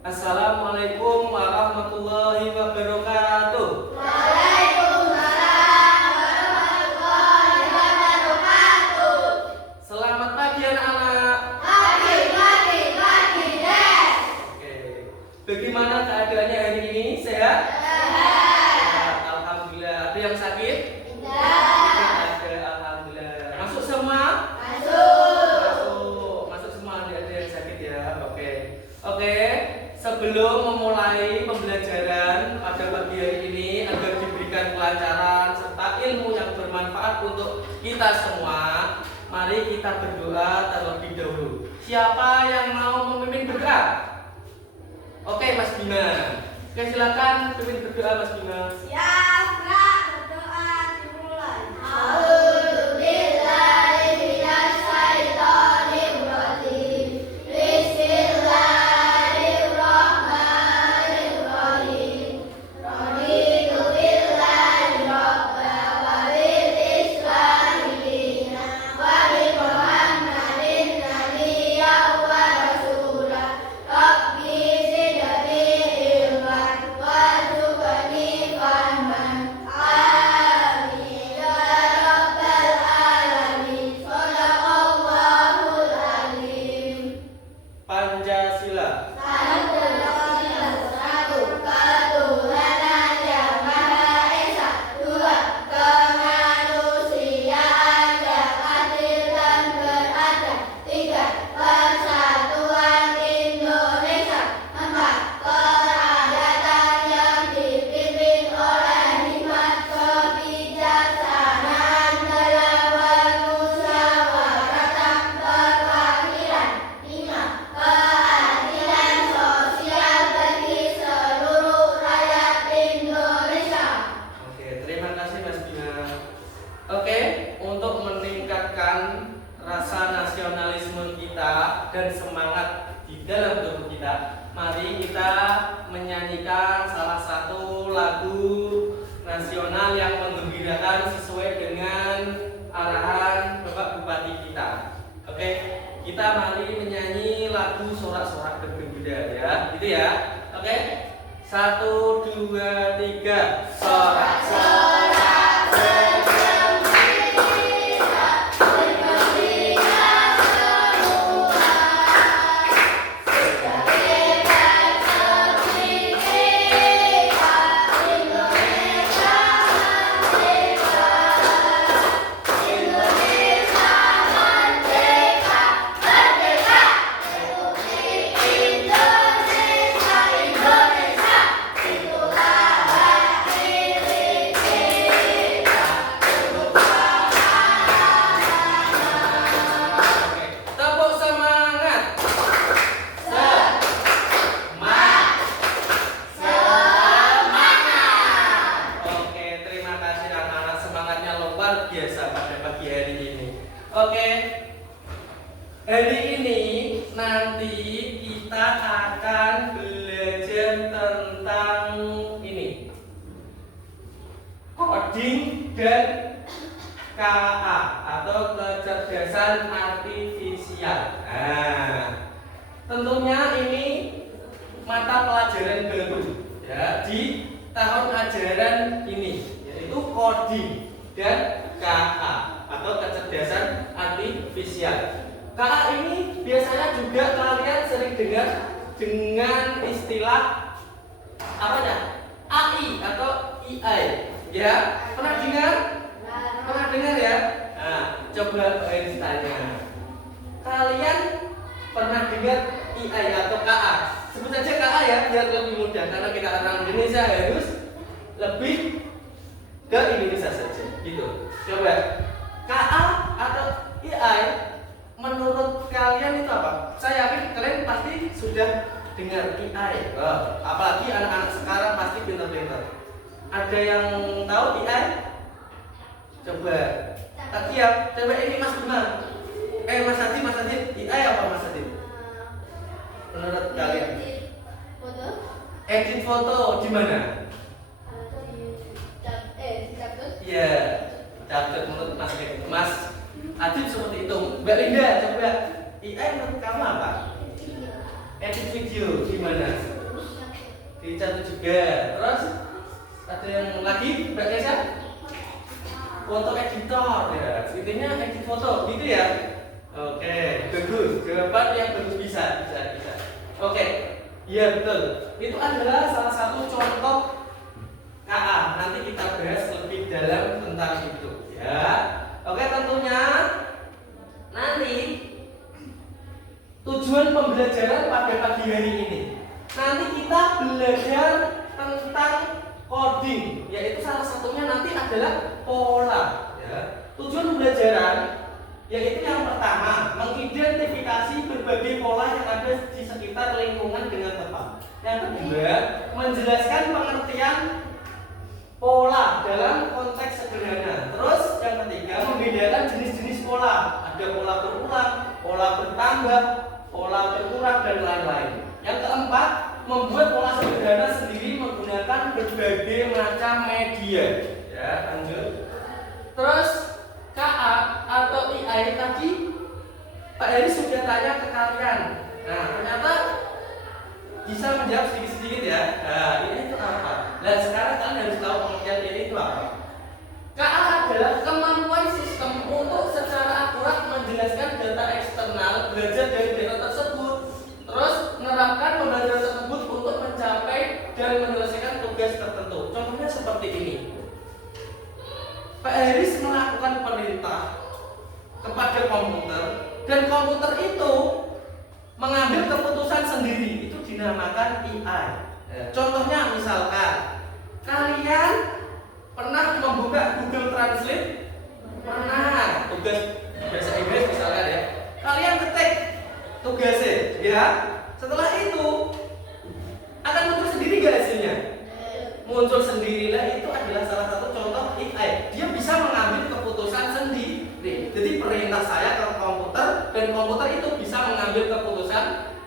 Assalamualaikum warahmatullahi wabarakatuh. Waalaikumsalam warahmatullahi wabarakatuh. Selamat pagi anak-anak. Pagi, Des. Oke. Bagaimana keadaannya hari ini? Sehat? Sehat. Alhamdulillah. Ada yang sakit? Tidak. Tidak ada. Alhamdulillah. Masuk semua? Masuk. Masuk semua. Tidak ada yang sakit ya. Oke. Sebelum memulai pembelajaran pada pagi hari ini agar diberikan kelancaran serta ilmu yang bermanfaat untuk kita semua, mari kita berdoa terlebih dahulu. Siapa yang mau memimpin berdoa? Oke, Mas Bima. Oke, silakan pimpin berdoa, Mas Bima. Siap, Kak. Berdoa dimulai. A'udzubillahi minasyaitonir rajim. Bismillahirrahmanirrahim. Raditu billahi rabba wa bil islami dina wa bi Muhammadin nabiyyan wa rasula. Rabbi zidni ilman warzuqni fahman. Amin ya rabbal alamin. Shadaqallahul alim. Pancasila. Satu, ketuhanan yang Maha Esa. Dua, kemanusiaan yang adil dan beradab. Tiga, persatuan Indonesia. Empat, kerakyatan yang dipimpin oleh hikmat kebijaksanaan dalam permusyawaratan perwakilan. Lima, keadilan sosial bagi seluruh rakyat Indonesia. Oke, terima kasih Mas Bima. Oke, untuk meningkatkan rasa nasionalisme kita dan semangat di dalam tubuh kita, mari kita menyanyikan salah satu lagu nasional yang menggembirakan sesuai dengan arahan Bapak Bupati kita. Oke, kita mari menyanyi lagu sorak-sorak bergembira ya, gitu ya. Oke, 1, 2, 3, sorak-sorak bergembira, bergembira semua. Sudah bebas seperti kita, Indonesia merdeka. Indonesia merdeka, merdeka. Republik Indonesia, Indonesia. Itulah milik kita. Oke, tepuk semangat. Semangat. Oke, terima kasih anak-anak, semangatnya luar biasa pada pagi hari ini. Oke, hari ini nanti kita akan belajar tentang ini, coding dan KA atau kecerdasan artifisial. Nah, tentunya ini mata pelajaran baru ya di tahun ajaran ini, yaitu coding dan KA atau kecerdasan artifisial. KA ini biasanya juga kalian sering dengar dengan istilah apa ya? AI atau EI. Ya, pernah dengar? Pernah dengar ya? Nah, coba kalian tanya. Kalian pernah dengar EI atau KA? Sebut saja KA ya, biar lebih mudah karena kita orang Indonesia harus lebih ke Indonesia saja. Gitu. Coba KA atau EI menurut kalian itu apa? Saya yakin kalian pasti sudah dengar EI. Apalagi anak-anak sekarang pasti pintar-pintar. Ada yang tahu EI? Coba. Tadi ya, coba ini Mas Bima. Mas Adi, EI apa Mas Adi? Menurut kalian? Foto? Edit foto di mana? Di kartun? Iya, catat menurut Mas Adib seperti itu. Mbak Linda, coba EI menurut kamu apa? edit video gimana? Dicatat juga. Terus ada yang lagi Mbak Kesa? Foto editor ya. Intinya edit foto gitu ya. Oke, bagus. Jawaban yang bagus bisa. Oke. Iya betul. Itu adalah salah satu contoh KA. Nanti kita bahas lebih dalam tentang itu ya. Oke, tentunya nanti tujuan pembelajaran pada pagi hari ini nanti kita belajar tentang coding, yaitu salah satunya nanti adalah pola ya. Tujuan pembelajaran yaitu yang pertama mengidentifikasi berbagai pola yang ada di sekitar lingkungan dengan tepat. Yang kedua, menjelaskan pengertian pola dalam konteks sederhana. Terus yang ketiga, membedakan jenis-jenis pola. Ada pola berulang, pola bertambah, pola berkurang dan lain-lain. Yang keempat, membuat pola sederhana sendiri menggunakan berbagai macam media. Ya, lanjut. Terus KA atau IAI tadi Pak Heri sudah tanya ke kalian. Nah, ternyata bisa menjawab sedikit-sedikit ya. Nah, ini itu apa? Nah, sekarang kalian harus tahu pengertian ini itu apa. KA adalah kemampuan sistem untuk secara akurat menjelaskan data eksternal, belajar dari data tersebut, terus menerapkan pembelajaran tersebut untuk mencapai dan menyelesaikan tugas tertentu. Contohnya seperti ini. Pak Haris melakukan perintah kepada komputer dan komputer itu mengambil keputusan sendiri. Itu dinamakan AI. Contohnya misalkan kalian pernah membuka Google Translate? Pernah. Tugas bahasa Inggris misalkan ya. Kalian ketik tugasnya, ya. Setelah itu akan muncul sendiri gak hasilnya? Muncul sendirilah. Itu adalah salah satu contoh AI. Dia bisa mengambil keputusan sendiri. Jadi perintah saya ke komputer dan komputer itu bisa mengambil keputusan.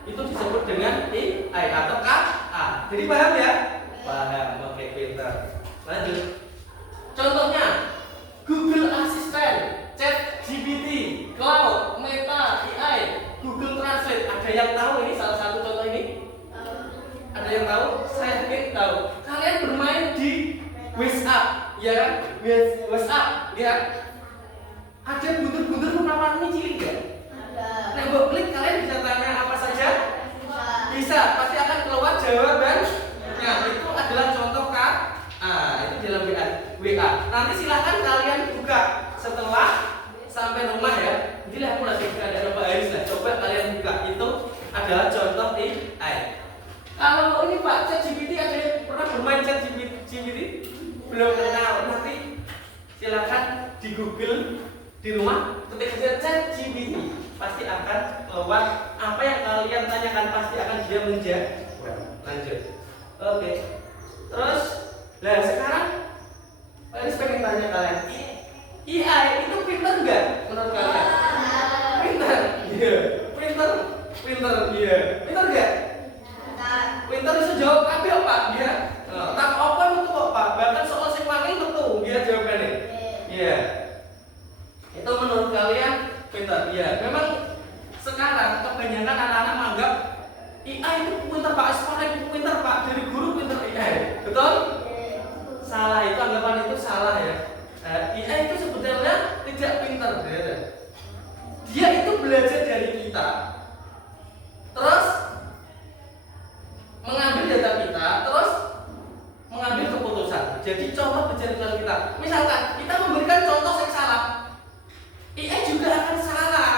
Itu disebut dengan AI atau KA. Jadi paham ya? Paham. Oke, pintar. Lanjut. Contohnya Google Assistant, ChatGPT, Cloud, Meta, AI, Google Translate. Ada yang tahu ini salah satu contoh ini? Ada yang tahu? Saya yakin tahu. Kalian bermain di WhatsApp, ya kan? WhatsApp, ya. Ada buntur-buntur warna-warni cilik ya? Ada. Nah, buat klik kalian bisa tanya apa saja? Bisa. Pasti akan keluar jawaban. Nah, itu adalah contoh itu dalam WA. Nanti silahkan kalian buka setelah sampai rumah ya. Jadi aku lagi ada Pak Haris lah. Coba kalian buka, itu adalah contoh AI. Kalau ini Pak ChatGPT, ada yang pernah bermain ChatGPT? Belum kenal. Nanti silahkan di Google di rumah, ketik saja ChatGPT, pasti akan keluar apa yang kalian tanyakan, pasti akan dia menjawab. Lanjut. Oke. Terus, nah sekarang Pak Aris pengen tanya kalian, AI itu pinter nggak menurut kalian? Pinter, iya. Pinter, iya. Pinter nggak? Pinter bisa jawab apa Pak? Dia tak apa itu kok Pak. Bahkan soal sing wangi betul dia jawabannya. Iya. Itu menurut kalian pinter? Iya. Memang sekarang kebanyakan anak-anak menganggap AI itu pinter Pak, sekolah itu pinter Pak, dari guru pinter AI. Betul? Salah, itu anggapan itu salah ya. AI itu sebetulnya tidak pinter. Dia itu belajar dari kita, terus mengambil data kita, terus mengambil keputusan. Jadi contoh belajar dari kita. Misalkan kita memberikan contoh yang salah, AI juga akan salah.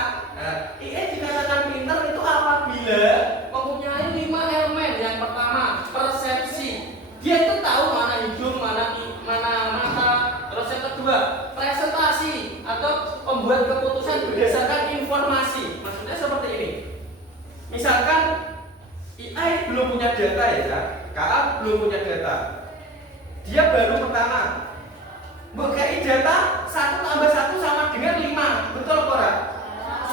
AI dikatakan pinter itu apabila mempunyai 5 elemen. Yang pertama, persepsi. Dia itu tahu mana hidung, mana mata. Terus yang kedua, presentasi atau pembuat keputusan berdasarkan informasi. Maksudnya seperti ini. Misalkan AI belum punya data ya, KA belum punya data. Dia baru pertama. Bukai data 1 tambah 1 sama dengan 5. Betul Kora?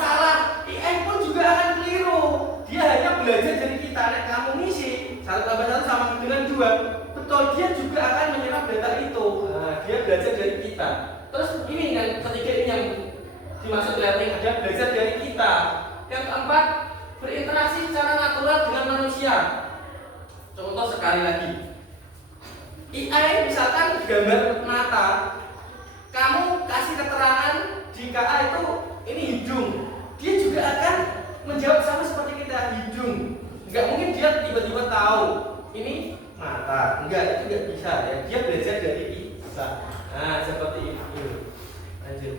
Salah. AI pun juga akan keliru. Dia hanya belajar dari kita. Nek kamu ngisi 1 tambah 1 sama dengan 2. Betul, dia juga akan menyerap data itu. Nah, dia belajar dari kita. Terus ini yang ketiga, ini yang dimaksud learning, ada belajar dari kita. Yang keempat, berinteraksi secara natural dengan manusia. Contoh sekali lagi, AI misalkan gambar mata, kamu kasih keterangan jika A itu ini hidung, dia juga akan menjawab sama seperti kita, hidung. Nggak mungkin dia tiba-tiba tahu ini mata, enggak, itu nggak bisa ya. Dia belajar dari bisa. Nah seperti itu. Lanjut.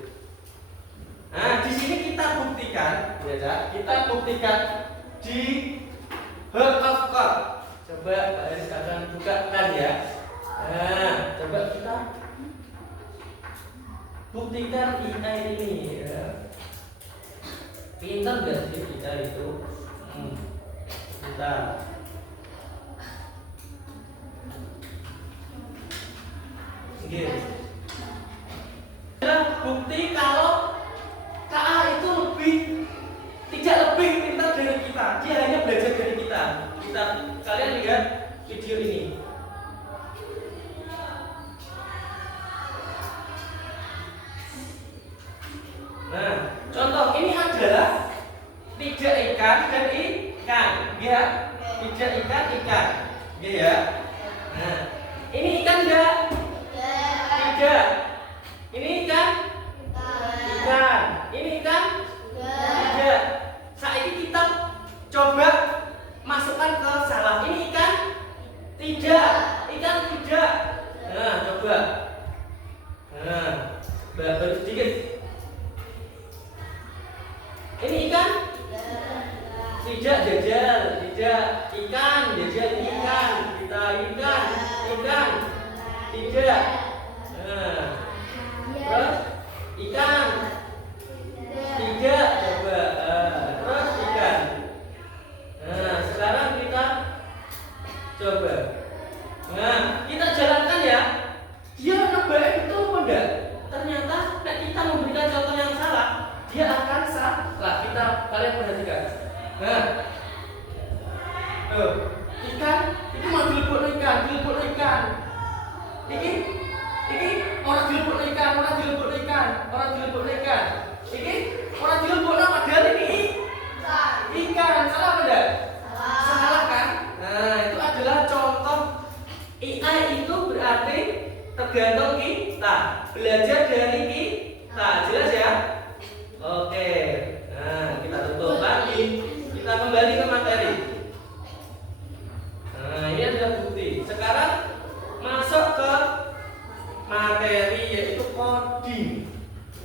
Nah di sini kita buktikan, ya, kita buktikan di Heart of God. Coba Pak Aris akan bukakan ya. Nah coba kita buktikan AI ini ya. Pintar gak sih kita itu? Pintar. Oke. Bukti kalau KA itu tidak lebih pintar dari kita. Dia hanya belajar dari kita. Kalian lihat video ini. Nah, contoh ini adalah tidak ikan dan ikan, ya. Tidak ikan, ikan, ya. Nah, ini ikan enggak? Tidak. Ini ikan? Ikan. Ini ikan? Tidak. Saat ini kita coba masukkan ke salah. Ini ikan? Tidak. Ikan tidak. Nah, coba. Nah, baru sedikit. Ini ikan? Tidak, jajal. Tidak. Ikan, jajal. Ikan. Kita ikan. Ikan. Tidak. Nah. Terus ikan. Tidak. Coba. Terus ikan. Nah, sekarang kita coba. Nah, kita jalankan ya. Dia nebak itu apa enggak? Ternyata kita memberikan contoh yang salah, dia akan salah. Kalian perhatikan. Nah, ikan, ini mau dilebur ikan. Ini orang dilebur ikan. Ini orang dilebur padahal ini ikan. Salah apa enggak? Salah kan? Nah, itu adalah contoh AI itu berarti tergantung kita, belajar dari kita. Jelas ya? Oke. Nah, kita tutup lagi. Kita kembali ke materi. Nah, ini adalah bukti. Sekarang masuk ke materi yaitu coding.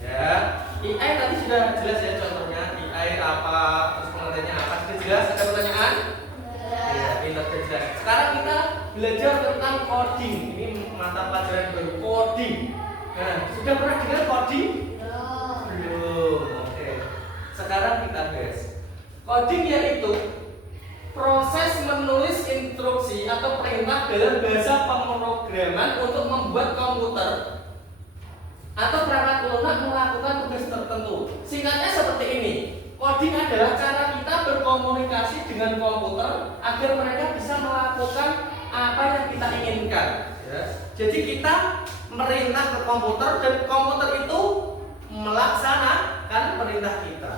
Ya, AI tadi sudah jelas ya contohnya. AI apa, terus pengertiannya apa, sudah jelas. Ada pertanyaan? Ya, ini sudah jelas. Sekarang kita belajar tentang coding. Ini mata pelajaran baru, coding. Nah, sudah pernah dengar coding? Belum. Oke. Sekarang kita bahas. Coding yaitu proses menulis instruksi atau perintah dalam bahasa pemrograman untuk membuat komputer atau perangkat lunak melakukan tugas tertentu. Singkatnya seperti ini. Coding adalah cara kita berkomunikasi dengan komputer agar mereka bisa melakukan apa yang kita inginkan. Ya. Jadi kita merintah ke komputer dan komputer itu melaksanakan perintah kita.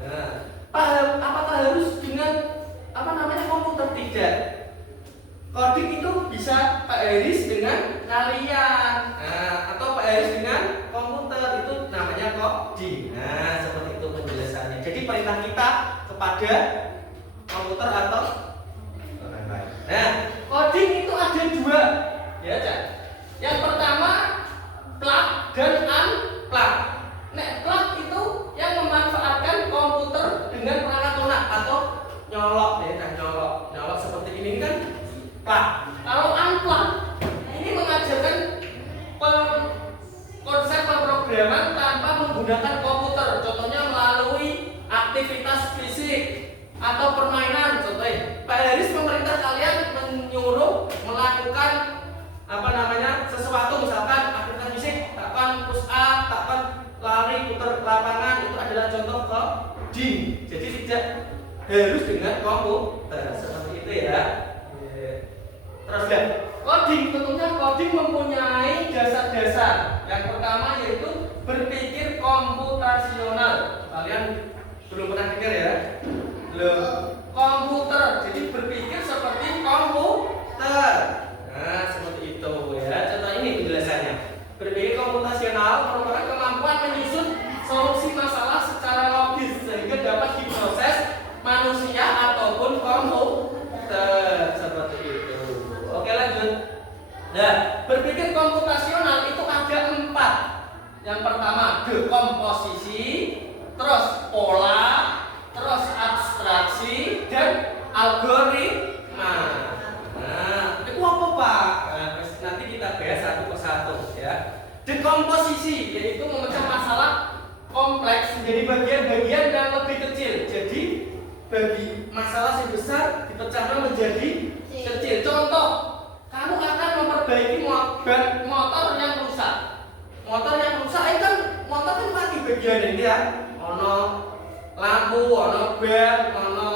Nah, apakah harus dengan komputer? Tidak. Coding itu bisa Pak Haris dengan kalian, atau Pak Haris dengan komputer, itu namanya coding. Nah, seperti itu penjelasannya. Jadi perintah kita kepada komputer atau orang lain. Nah, coding itu ada dua, ya Cak. Yang pertama plug dan unplug. Nah, plug itu yang memanfaatkan komputer dengan perangkat lunak atau nyolok, ya kan, nyolok seperti ini kan plug. Kalau unplug ini mengajarkan konsep pemrograman tanpa menggunakan komputer, contohnya melalui aktivitas fisik atau permainan. Contohnya Pak Haris memerintah kalian menyuruh melakukan sesuatu, misalkan aktivitas fisik, takkan push up, takkan lari putar lapangan, itu adalah contoh coding. Jadi tidak harus dengan komputer seperti itu ya. Terus lihat, coding tentunya coding mempunyai dasar-dasar. Yang pertama yaitu berpikir komputasional. Kalian belum pernah dengar ya? Loh, komputer. Jadi berpikir seperti komputer. Nah, seperti itu ya. Contoh ini penjelasannya. Berpikir komputasional merupakan kemampuan menyusun solusi masalah secara logis sehingga dapat diproses manusia ataupun komputer. Seperti itu. Oke, lanjut. Nah, berpikir komputasional itu ada 4. Yang pertama dekomposisi, terus pola, terus abstraksi, dan algoritma. Nah, itu apa Pak? Nah, nanti kita bahas satu persatu ya. Dekomposisi yaitu memecah masalah kompleks menjadi bagian-bagian yang lebih kecil. Jadi bagi masalah yang besar dipecahkan menjadi kecil. Contoh, kamu akan memperbaiki motor yang rusak. Motor yang rusak itu kan motor kan bagi bagian ini ya. Ono lampu, ono ban, ono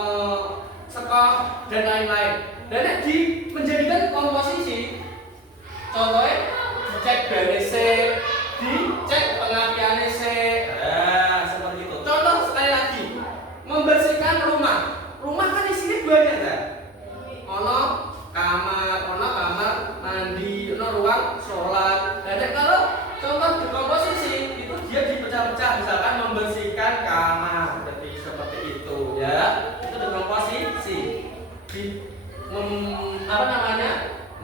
sekop dan lain-lain. Dan menjadikan komposisi. Contohnya cek ban C, dicek pengapian C. Seperti itu. Contoh sekali lagi, membersihkan rumah. Rumah kan di sini banyak kan? Ono kamar mandi, ono ruang sholat. Dan kalau contoh dekomposisi itu dia dipecah-pecah, misalkan membersihkan kamar, seperti itu ya. Itu dekomposisi.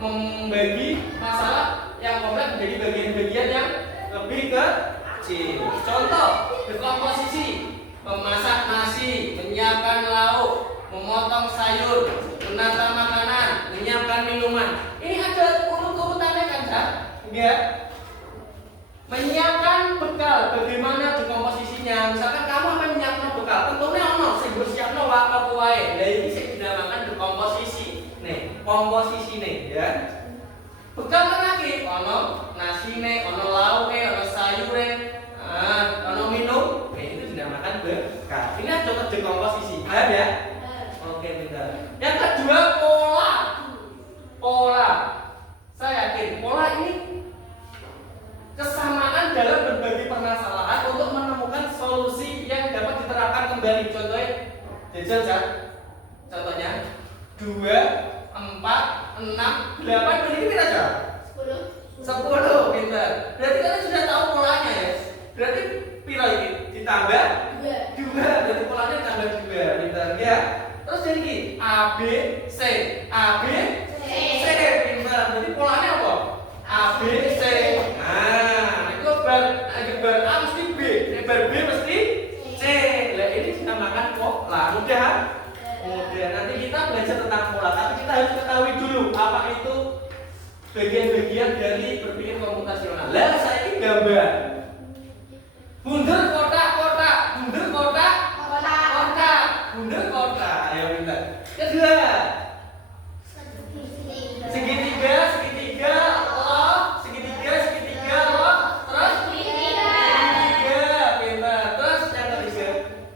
Membagi masalah yang kompleks menjadi bagian-bagian yang lebih kecil. Contoh dekomposisi: memasak nasi, menyiapkan lauk, memotong sayur, menata makanan, menyiapkan minuman. Ini ada urut-urutannya kan, Kak? Enggak? Menyiapkan bekal, bagaimana dekomposisinya? Misalkan kamu akan menyiapkan bekal, tentunya ono sing siapno apa wae. Lah iki sing dinamakan dekomposisi. Nih, komposisi nih ya. Bekal kan lagi ono nasine, ono lauke, ono sayure, ono minum. Itu dinamakan bekal. Ini adalah dekomposisi. Paham ya? Oke, bentar. Yang kedua pola. Pola. Saya yakin pola ini kesamaan dalam berbagai permasalahan untuk menemukan solusi yang dapat diterapkan kembali. Contohnya, jajal ya. Contohnya 2, 4, 6, 8, berarti kita aja 10, pintar. Berarti kalian sudah tahu polanya ya. Berarti piro ini ditambah 2, berarti polanya ditambah 2, pintar ya. Terus jadi gini, A B C, A B C, pintar. Berarti polanya apa? A B C. Nah, itu bar A mesti B, bar B mesti C. Lah ini dinamakan pola. Mudah. Kemudian nanti kita belajar tentang pola, tapi kita harus ketahui dulu apa itu bagian-bagian dari berpikir komputasional. Lah saya ini gambar bunder kotak-kotak, bunder kotak-kotak, bunder kotak. Ayo minta. Kedua, segitiga, loh, segitiga, loh, terus segitiga, pintar. Terus yang ketiga,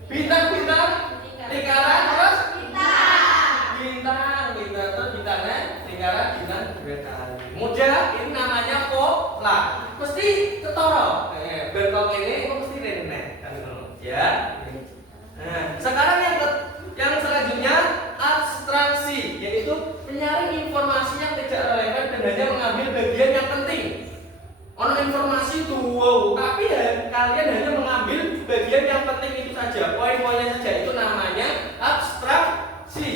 bintang, lingkaran, terus bintang, terus bintangnya, lingkaran, bintang. Mudah, ini namanya pola. Mesti ketoro. Berkong ini mesti rene, ya. Nah, sekarang yang selanjutnya abstraksi, yaitu menyaring informasi yang tidak relevan dan hanya mengambil bagian yang penting. Ono informasi itu wow, tapi ya, kalian hanya mengambil bagian yang penting itu saja, poin-poinnya saja. Itu namanya abstraksi.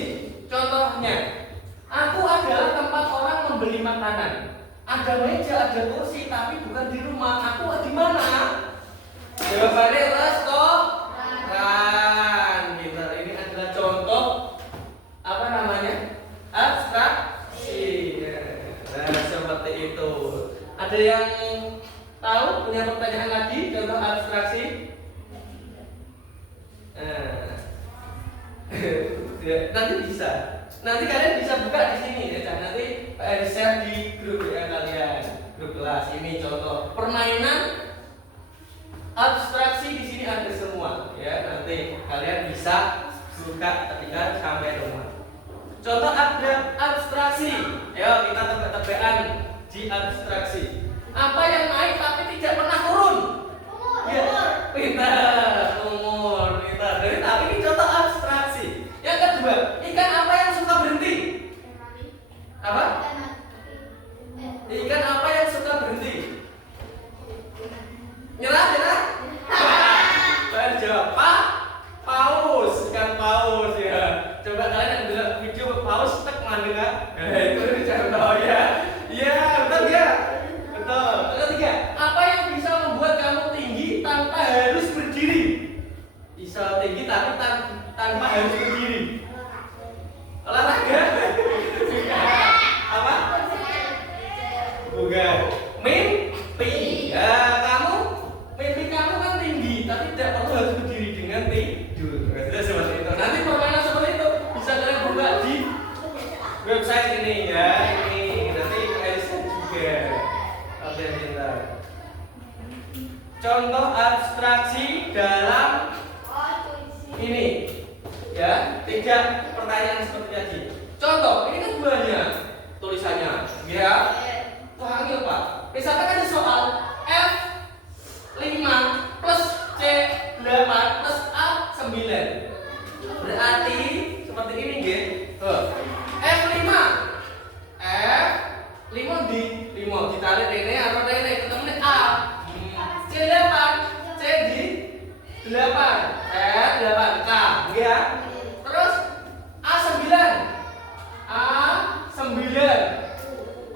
Contohnya, aku adalah tempat orang membeli makanan. Ada meja, ada kursi, tapi bukan di rumah. Aku di mana? Jawabannya restoran. Ini adalah contoh apa namanya? Abstraksi. Nah, seperti itu. Ada yang tahu? Punya pertanyaan lagi? Contoh abstraksi? Nanti bisa. Nanti kalian bisa buka di sini ya. Nanti share di grup ya kalian, grup kelas. Ini contoh permainan abstraksi di sini ada semua ya. Nanti kalian bisa buka ketika sampai rumah. Contoh ada abstraksi. Ayo kita tebak-tebakan di abstraksi. Apa yang naik tapi tidak pernah turun? Umur. Ya, pintar. Umur, pintar. Jadi tapi ini contoh abstraksi. Apa? Ikan apa yang suka berhenti? Nyerah, nyerah? Jawab paus, ikan paus ya. Coba kalian yang bilang video paus tek mandek nggak? Itu contoh ya. Iya, betul ya. Betul. Ketiga, apa yang bisa membuat kamu tinggi tanpa harus berdiri? Bisa tinggi tapi tanpa harus berdiri. Olahraga? Apa? Bukan. Mimpi. Ya, mimpi kamu kan tinggi, tapi tidak perlu harus berdiri dengan tidur. Sudah seperti itu. Nanti permainan seperti itu bisa kalian buka di website ini ya. Ini nanti Elisa juga. Oke, pintar. Contoh abstraksi dalam ini ya, 3 pertanyaan seperti tadi. Contoh, ini kan banyak tulisannya ya. Panggil Pak. Misalkan ada soal F5 plus C8 plus A9. Berarti seperti ini nggih. F5 di 5 ditarik ini atau ini ketemu A. C8 C di 8 8K ya. Terus A9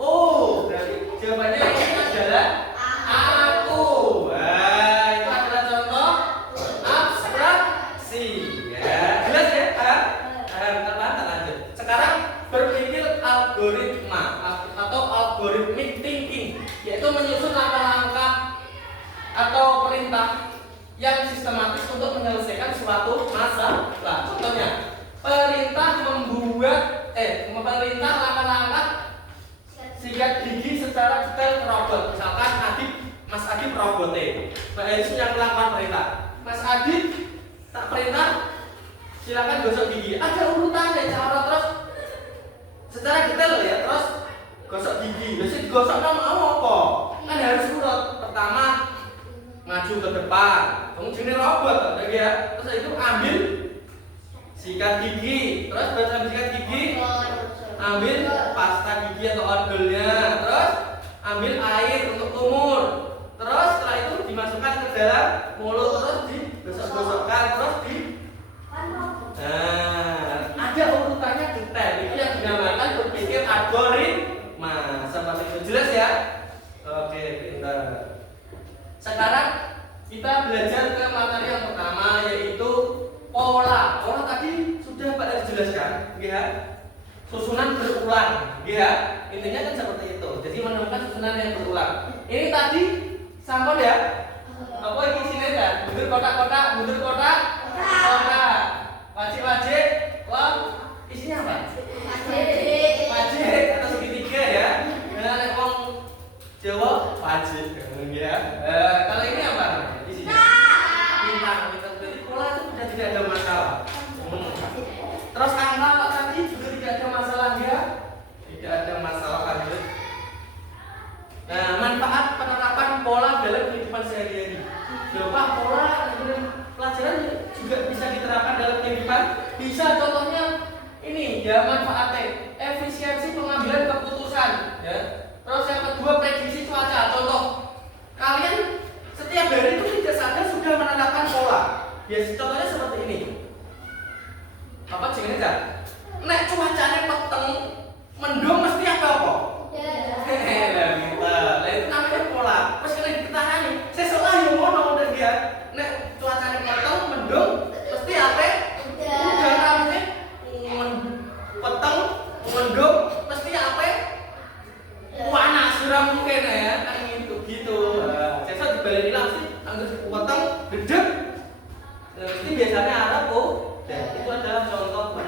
Oh, berarti jawabannya ini adalah aku. Nah, itu adalah contoh abstraksi ya. Jelas ya? Lanjut. Sekarang berpikir algoritma atau algorithmic thinking, yaitu menyusun langkah-langkah atau perintah yang sistematis untuk menyelesaikan suatu masalah. Contohnya, perintah langkah-langkah sikat gigi secara detail ke robot. Misalkan Mas Adib robotnya, Mbak Elis yang melakukan perintah. Mas Adib tak perintah, silakan gosok gigi. Ada urutannya cara terus secara detail ya. Terus gosok gigi. Biasanya digosok mau apa? Kan harus urut. Pertama maju ke depan, kemudian robot ya. Terus itu ambil sikat gigi, terus baca sikat gigi, ambil pasta gigi atau odolnya, terus ambil air untuk kumur, terus setelah itu dimasukkan ke dalam mulut, terus digosok-gosokkan, terus ada urutannya detail. Itu yang dinamakan berpikir algoritma. Seperti itu, jelas ya? Oke, pintar. Sekarang kita belajar ke materi yang pertama, yaitu pola. Pola tadi sudah Pak Dari jelaskan, ya. Susunan berulang, ya. Intinya kan seperti itu. Jadi menemukan susunan yang berulang. Ini tadi sampel ya. Apa ini isinya kan? Mundur kotak-kotak, wajib. Wah, isinya apa? Wajib atau segitiga ya. Nah, lekong Jawa wajib, ya. Kalau ini apa? Isinya bintang. Jadi pola itu sudah tidak ada masalah. Terus angka tadi juga tidak ada masalah ya. Tidak ada masalah lanjut. Nah, manfaat penerapan pola dalam kehidupan sehari-hari. Pak, pola pelajaran juga bisa diterapkan dalam kehidupan. Bisa, contohnya ini ya, manfaatnya efisiensi pengambilan keputusan ya. Terus yang kedua, prediksi cuaca. Contoh, kalian setiap hari itu tidak sadar sudah menerapkan pola. Ya, contohnya seperti ini. Apa jenenge kan? Nek cuacane peteng, mendung mesti apa? Lah itu namanya pola. Terus kalian ditanya, sesuatu yang ngono udah dia. Nek cuacane peteng, mendung mesti apa? Udah rambutnya peteng, mendung mesti apa? Panas suram mungkin ya, kan gitu. Sesuatu dibalik langsung, anggur peteng, gedeg. Mesti biasanya ada kok. Itu adalah contoh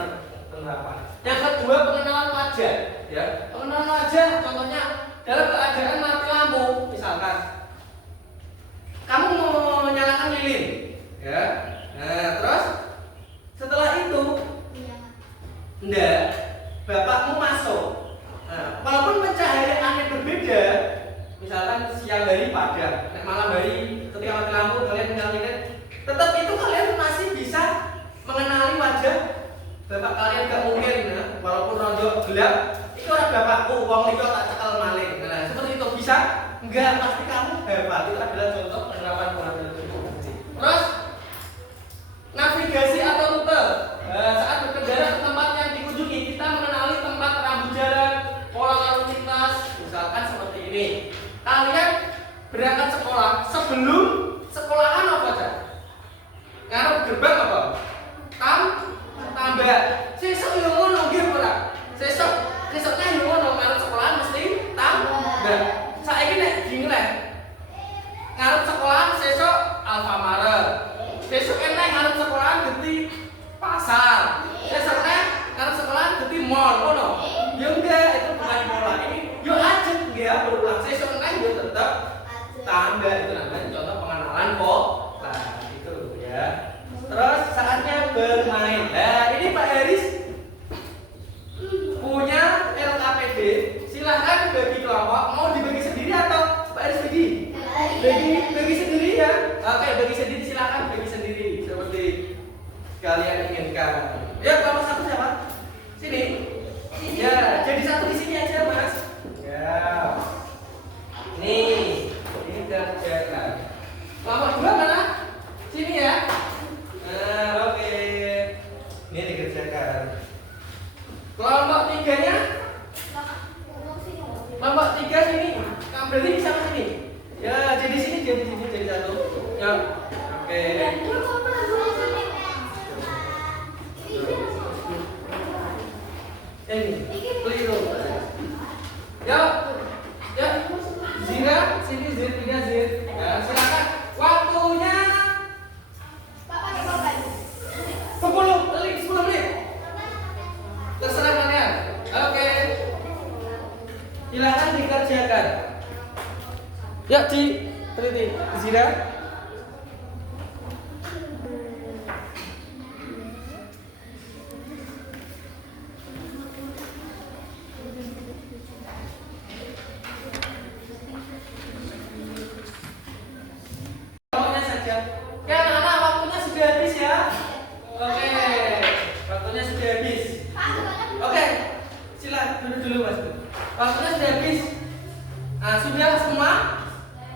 penerapan. Yang kedua, pengenalan wajah ya. Pengenalan wajah contohnya dalam keadaan mati lampu, misalkan kamu mau menyalakan lilin ya. Nah, terus setelah itu bapakmu masuk. Nah, walaupun pencahayaannya berbeda, misalkan siang hari padam, malam hari ketika mati lampu kalian menyalakan, tetap itu kalian masih bisa mengenali wajah bapak kalian. Gak mungkin ya, walaupun ronjok gelap Iki ora bapakku, wong liya tak cekel maling. Nah, seperti itu bisa? Enggak, pasti kamu hebat. Itu adalah contoh penerapan pengambilan informasi. Terus navigasi atau rute. Saat berkendara ke tempat yang dikunjungi, kita mengenali tempat rambu jalan, pola lalu lintas, misalkan seperti ini. Kalian berangkat sekolah sebelum sekolahan apa aja? Ngarep gerbang apa? Tambah. Sesuk yo ngono nggih ora? Sesuknya yo ngono ngarep sekolahan mesti tambah. Saiki nek dinilai ngarep sekolahan sesuk Alfamaret. Sesuk enek ngarep sekolahan genti pasar. Sesuk ngarep sekolahan genti mall ngono. Yo enggak, itu bukan pola. Ini yo ajeng nggih ya berulang. Sesuk enek yo tetep tambah. Itu namanya contoh pengenalan kok. Nah, itu ya. Terus saatnya bermain. Nah, ini Pak Haris punya LKPD. Silahkan bagi kelompok. Mau dibagi sendiri atau Pak Haris bagi? Bagi sendiri ya. Oke, bagi sendiri silahkan bagi sendiri seperti kalian inginkan. Ya, kelompok satu siapa? Sini. Ya, jadi satu di sini aja, Mas. Ya. Nih, ini kerjakan. Kelompok dua mana? Sini ya. Nah, oke. Ini dikerjakan. Kelompok tiganya? Kelompok tiga sini. Kamu berarti bisa ke sini. Ya, jadi sini, jadi satu. Ya. Oke. Ini keliru. Ya. Ya. Zira, sini Zir, tiga Zir. Ya, silakan. Waktunya 10 menit. Terserah kalian. Oke. Silakan dikerjakan. Ya, teliti. Zira. Waktunya saja. Ya, anak-anak, waktunya sudah habis ya. Oke. Waktunya sudah habis. Oke. Silakan duduk dulu, Mas. Waktunya sudah habis. Nah, sudah semua?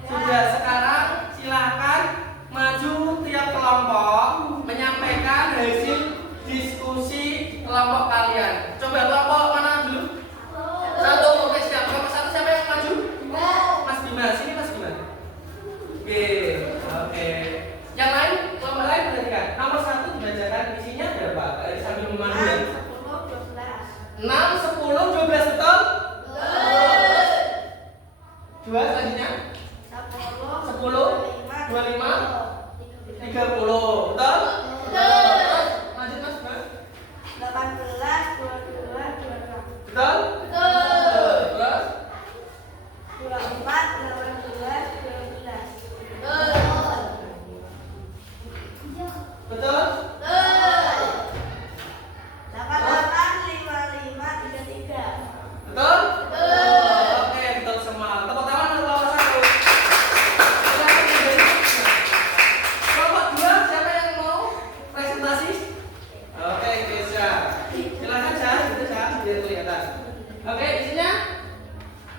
Sudah. Sekarang silakan maju tiap kelompok menyampaikan hasil diskusi kelompok kalian. Coba kelompok mana dulu? Satu, oke siap. Kelompok satu siapa yang maju? Mas Dimas. Sini Mas Dimas. Oke. Yang lain, kelompok lain perhatikan. Nomor satu dibacakan isinya berapa? Sambil memandu ya. 6, 10, 12 betul? Dua selanjutnya 10, 25, 30 betul? Terus lanjut Mas Bang. 18, 22, 26. Betul? Terus 24, 18, 12. betul? 88, 55, 33. Betul? Oke, betul semua. Tepuk tangan untuk kelompok satu. Silakan menjadi kelompok dua, siapa yang mau presentasi? Oke, Kesha. Silakan Syah, itu Syah, biar kelihatan. Oke, isinya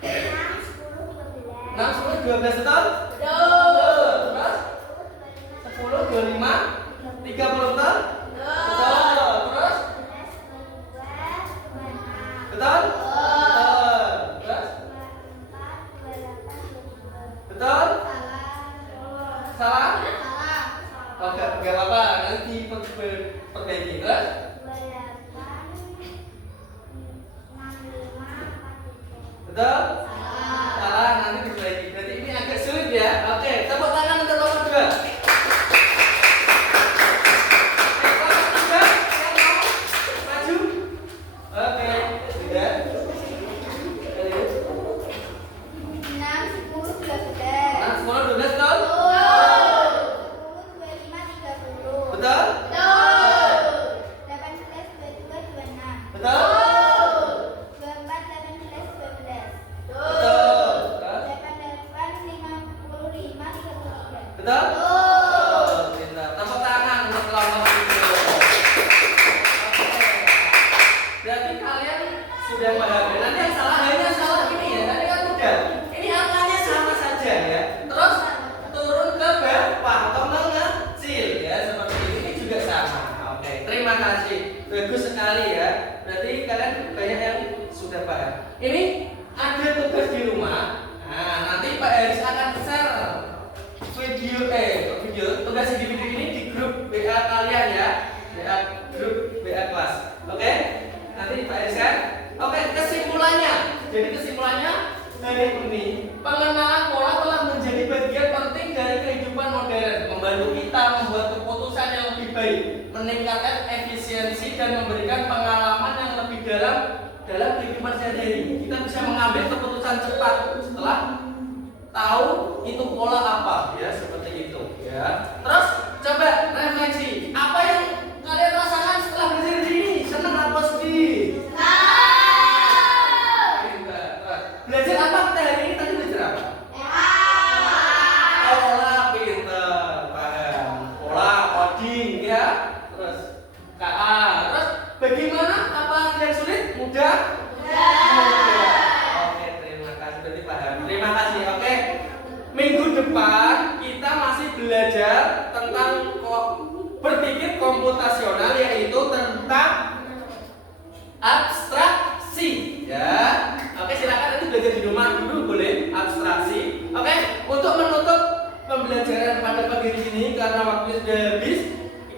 6, 10, 12 betul? Terus 10, 25, 30 betul? Betul. Terus? Betul? Terus? Betul? Salah? Oke, enggak apa-apa, nanti diperbaiki. Terus? Betul? Salah, nanti diperbaiki. Berarti ini agak sulit ya. Oke, tepuk tangan untuk nomor 2. Kelompok 3 yang mau maju. Oke, sudah. 6, 10, 12. 6, 10, 12 betul? 10, 25, 30. Betul? 18, 22, 26. Betul? 24, 18, 12. yang salah hanya salah ini ya. Tadi kan udah. Ini angkanya sama saja ya. Terus turun ke bawah atau mengecil ya seperti ini. Ini juga sama. Oke, terima kasih. Bagus sekali ya. Berarti kalian banyak yang sudah paham. Ini ada tugas di rumah. Nah, nanti Pak Haris akan share video tugas individu ini di grup WA kalian ya. Grup WA kelas. Oke? Nanti Pak Haris kan. Oke, kesimpulannya. Jadi kesimpulannya hari ini pengenalan pola telah menjadi bagian penting dari kehidupan modern, membantu kita membuat keputusan yang lebih baik, meningkatkan efisiensi dan memberikan pengalaman yang lebih dalam kehidupan sehari-hari. Kita bisa mengambil keputusan cepat setelah tahu itu pola apa ya, seperti itu ya. Terus coba refleksi, apa yang kalian rasakan setelah belajar ini? Senang apa sedih? Belajar apa kita hari ini? Tadi belajar apa? Pola, pinter, paham. Pola, coding ya. Terus KA. Terus bagaimana? Apa yang sulit? Mudah? Mudah. Oke, terima kasih. Berarti paham. Terima kasih. Oke. Minggu depan kita masih belajar tentang berpikir komputasional, yaitu tentang abstraksi ya. Oke, silakan nanti belajar di rumah dulu, boleh abstraksi. Oke, untuk menutup pembelajaran pada pagi ini karena waktunya sudah habis,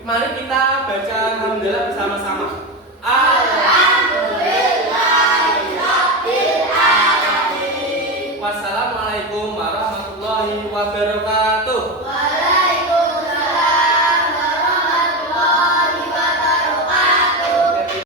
mari kita baca hamdalah bersama-sama.